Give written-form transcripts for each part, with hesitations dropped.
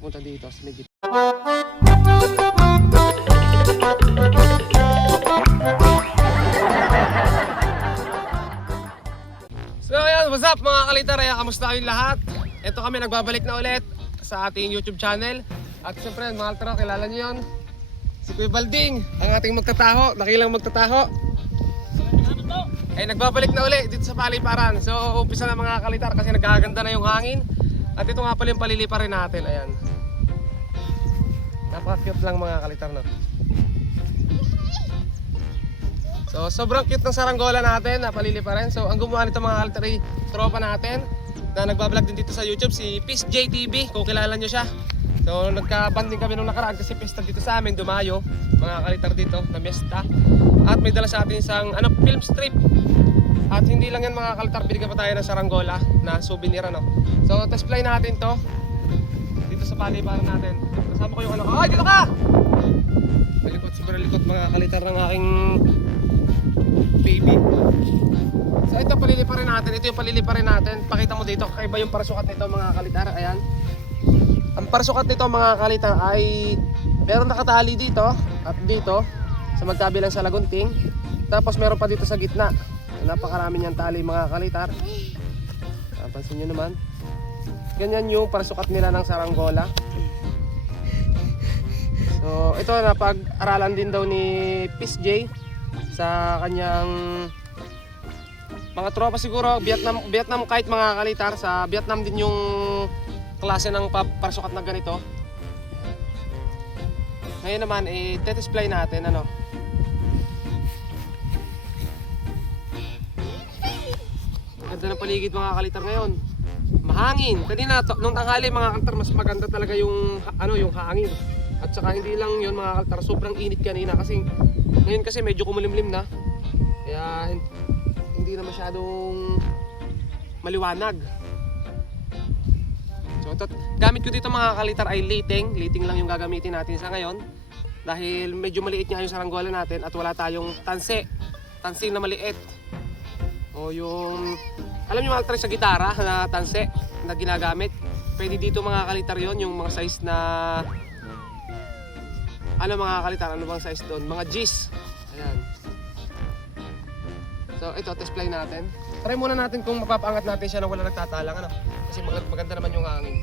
papunta dito sa may gitna. So ayan, what's up mga kalitaraya? Kamusta kayong lahat? Ito kami, nagbabalik na ulit sa ating YouTube channel. At siyempre mga kalitara, kilala nyo yun, si Kuya Balding, ang ating magtataho, nakilang magtataho. Ay nagbabalik na ulit dito sa paliparan. So umpisa na mga kalitar kasi nagkaganda na yung hangin. At ito nga pala yung paliliparin natin. Ayan, napaka-cute lang mga kalitar, no? So sobrang cute ng saranggola natin na paliliparin. So ang gumawa nito mga kalitar ay tropa natin na nagbablog din dito sa YouTube, si Peace JTV, kung kilala nyo siya. So nagka-banding kami nung nakaraan kasi pista dito sa amin, Dumayo, mga kalitar dito na mesta. At may dala sa atin isang film strip. At hindi lang yan mga kalitar, binigyan pa tayo ng saranggola na souvenir, ano. So test fly natin to dito sa paliparan natin. Kasama ko yung ano. Ay, dito ka! Malikot, super likot mga kalitar ng aking baby. So ito paliliparin natin. Ito yung paliliparin natin. Pakita mo dito, kakaiba yung parasukat nito mga kalitar. Ayan. Ang parasukat nito mga kalitar ay meron nakatali dito at dito sa magkabilang sa lagunting. Tapos meron pa dito sa gitna. Napakarami niyang tali mga kalitar. Napansin nyo naman. Ganyan yung parasukat nila ng saranggola. So ito napag-aralan din daw ni Peace J sa kanyang mga tropa siguro, Vietnam kahit mga kalitar. Sa Vietnam din yung klase ng parasukat na ganito. Ngayon naman i-display natin, ano. Ganda ng paligid mga kalitar ngayon. Mahangin. Kanina nung tanghali mga kalitar, mas maganda talaga yung ano, yung hangin. At saka hindi lang yun mga kalitar, sobrang init kanina kasi ngayon kasi medyo kumulimlim na. Kaya hindi na masyadong maliwanag. So gamit ko dito mga kalitar ay lighting. Lighting lang yung gagamitin natin sa ngayon. Dahil medyo maliit nga yung saranggola natin at wala tayong tanse. Tanse na maliit. O yung, alam nyo mga kalitar sa gitara na tanse na ginagamit. Pwede dito mga kalitar yon, yung mga size na ano mga kalitar, ano bang size doon? Mga G's. Ayan. So ito, test fly natin. Try muna natin kung mapapaangat natin siya na wala nagtatalang, ano? Kasi maganda naman yung hangin.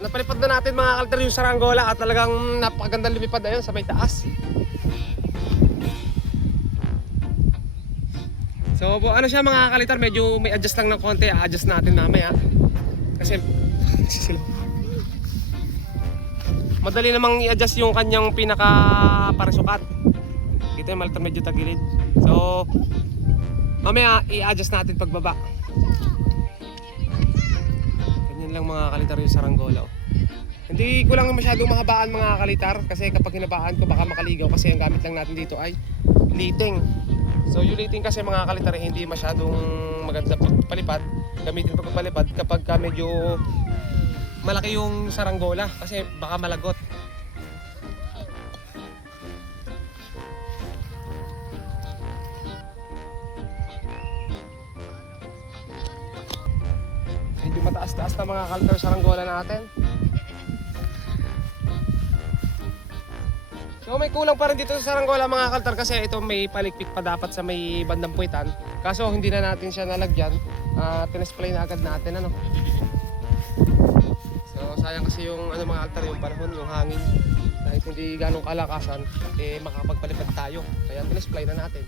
Napalipad na natin mga kalitar yung saranggola at talagang napakagandang lumipad na yun sa may taas. So ano siya mga kalitar, medyo may adjust lang ng konti. A-adjust natin mamaya kasi madali namang i-adjust yung kanyang pinaka parasukat. Kita yung kalitar medyo tagilid. So mamaya i-adjust natin pagbaba. Ganyan lang mga kalitar yung saranggola. Hindi ko lang masyadong mahabaan mga kalitar kasi kapag hinabaan ko baka makaligaw kasi ang gamit lang natin dito ay lighting. So yung lighting kasi mga kalitar hindi masyadong maganda pagpalipad. Gamitin pagpalipad kapag medyo malaki yung saranggola kasi baka malagot. Medyo mataas-taas na mga kalitar saranggola natin. So may kulang pa rin dito sa saranggola mga kalitar kasi ito may palikpik pa dapat sa may bandang puwitan. Kaso hindi na natin siya nalagyan. Tinesplay na agad natin, ano. So sayang kasi yung ano mga kalitar, yung panahon, yung hangin. Kahit hindi ganong kalakasan, makapagpalipad tayo. Kaya tinesplay na natin.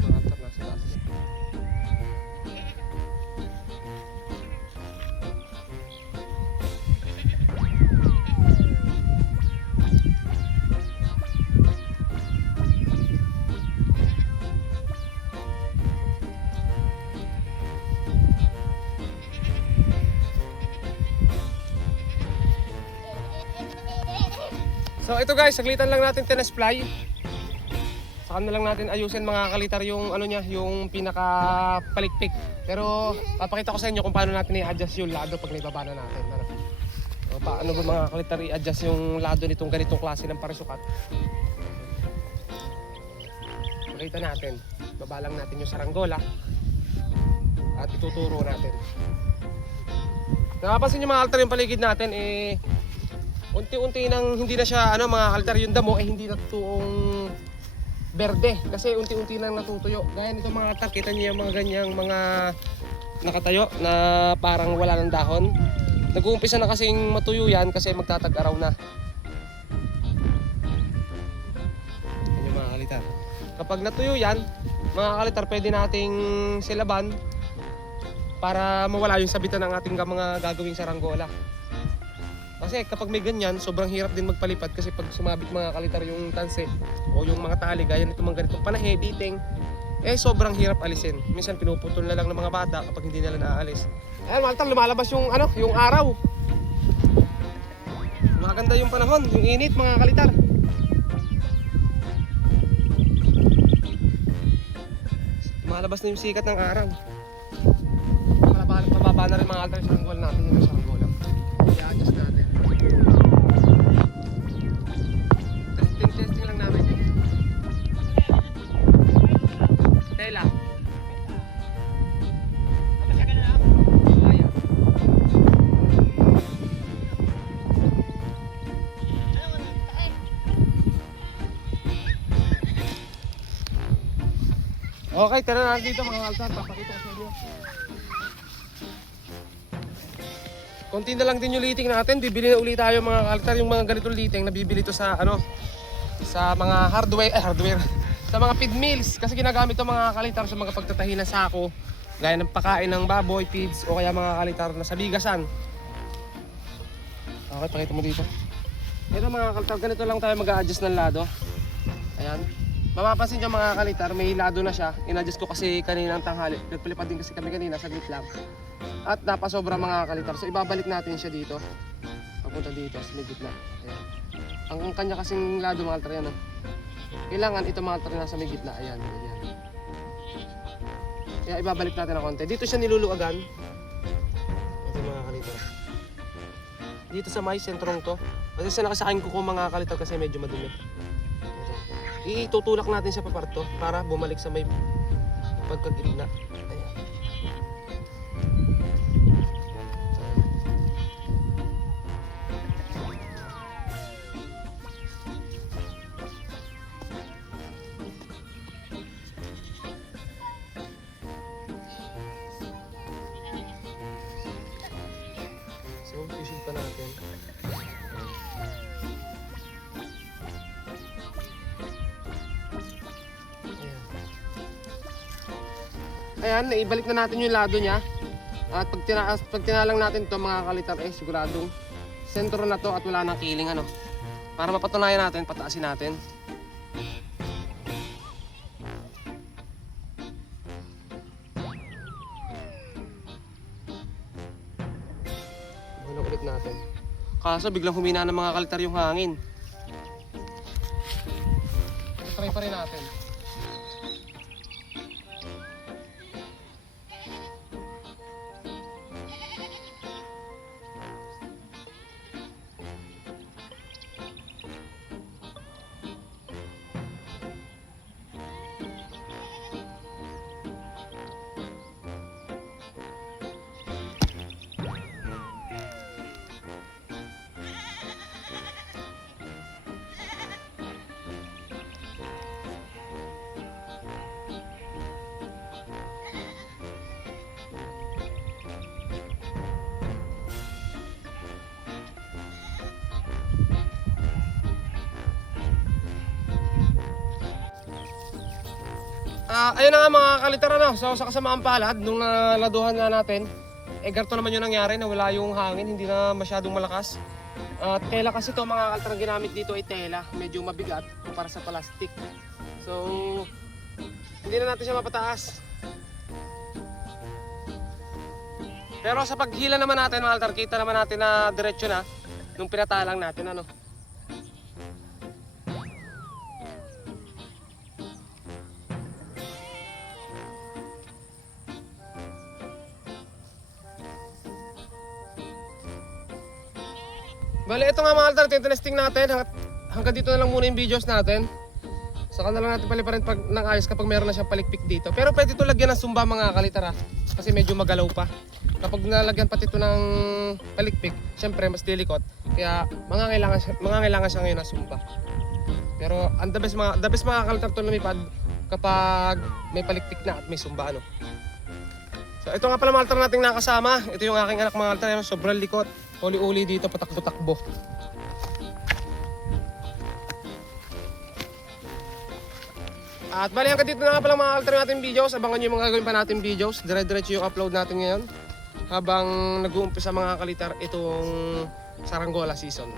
Mga kalitar nasa taas. So ito guys, saglitan lang natin tinesfly. Saka na lang natin ayusin mga kalitar yung ano niya, yung pinaka palikpik. Pero papakita ko sa inyo kung paano natin i-adjust yung lado pag naibaba na natin. Ano? So, paano ba mga kalitar i-adjust yung lado nitong ganitong klase ng parisukat? Makita natin, babalang natin yung saranggola at ituturo natin. Nakapansin nyo mga altar yung paligid natin unti-unti nang hindi na siya mga altar yung damo hindi na tuong berde kasi unti-unti nang natutuyo. Gaya nito mga altar, kita niyo yung mga ganyang mga nakatayo na parang wala ng dahon. Nag-uumpisa na kasing matuyo yan kasi magtatag-araw na. Yan yung mga kalitar. Kapag natuyo yan, mga kalitar, pwede nating silaban para mawala yung sabitan ng ating mga gagawing saranggola. Kasi kapag may ganyan, sobrang hirap din magpalipad kasi pag sumabit mga kalitar yung tanse o yung mga tali, gaya nito mga ganitong panahe, biting, sobrang hirap alisin. Minsan pinuputol na lang ng mga bata kapag hindi nila naaalis. Ayan mga kalitar, lumalabas yung yung araw. Maganda yung panahon, yung init mga kalitar. Lumalabas na yung sikat ng araw. Mababa na rin mga altar yung saranggola natin, yung saranggola. I-adjust natin. Testing lang namin. Tela. Ayan. Okay, tara na dito mga altar. Papakita ko sa inyo. Konti na lang din yung liting natin. Bibili na ulit tayo mga kaltar. Yung mga ganitong liting nabibili to sa sa mga hardware sa mga feed mills kasi ginagamit to mga kalitar sa mga pagtatahi ng sako gaya ng pakain ng baboy, feeds o kaya mga kalitar na sa bigasan. Okay, pakita mo dito. Ito mga kalitar, ganito lang tayo mag-a-adjust ng lado. Ayan. Mapapansin nyo mga kalitar, may lado na siya. In-adjust ko kasi kaninang tanghali. Nagpalipad din kasi kami kanina, saglit lang. At napasobra mga kalitar. So ibabalik natin siya dito. Papunta dito sa may gitna. Ayan. Ang kanya kasing lado mga kalitar yan. Kailangan ito mga kalitar nasa may gitna. Ayan. Ayan. Kaya ibabalik natin ng konti. Dito siya niluluagan. Ito mga kalitar. Dito sa may sentrong to. Kasi sa nakasakin ko mga kalitar kasi medyo madumi. Itutulak natin siya paparto para bumalik sa may pagkagitna. Ayan. So, isin pa natin. Ayan, naibalik na natin yung lado niya. At pag tinalang natin to mga kalitar, siguradong sentro na to at wala nang kiling para mapatunayan natin, pataasin natin. Bulan ulit natin. Kaso biglang humina ng mga kalitar yung hangin. Try pa rin natin. Ayun na nga mga kalitar so sa kasamaang palad nung naladuhan nga natin ganito naman yung nangyari na wala yung hangin, hindi na masyadong malakas. At tela kasi to mga kalitar ang ginamit dito ay tela, medyo mabigat para sa plastic. So hindi na natin siya mapataas. Pero sa paghila naman natin mga kalitar, kita naman natin na diretso na nung pinatalang natin Bale, ito nga mga altar, testing natin. Hanggang dito na lang muna yung videos natin. Saka na lang natin paliparin pag nang ayos kapag meron na siyang palikpik dito. Pero pwede ito lagyan ng sumba mga kalitar ha. Kasi medyo magalaw pa. Kapag nalagyan pati ito ng palikpik, syempre mas delikot. Kaya mangangailangan siya ngayon ng sumba. Pero ang the best mga kalitar ito lumipad kapag may palikpik na at may sumba ano. So ito nga pala mga altar nating nakasama. Ito yung aking anak mga altar. Sobrang likot. Uli-uli dito, patakbo-takbo. At bali hanggang dito na nga pala mga altar natin videos. Abangan nyo yung mga gagawin pa natin videos. Dire-diretso yung upload natin ngayon. Habang nag-uumpisa mga kalitar itong Saranggola season.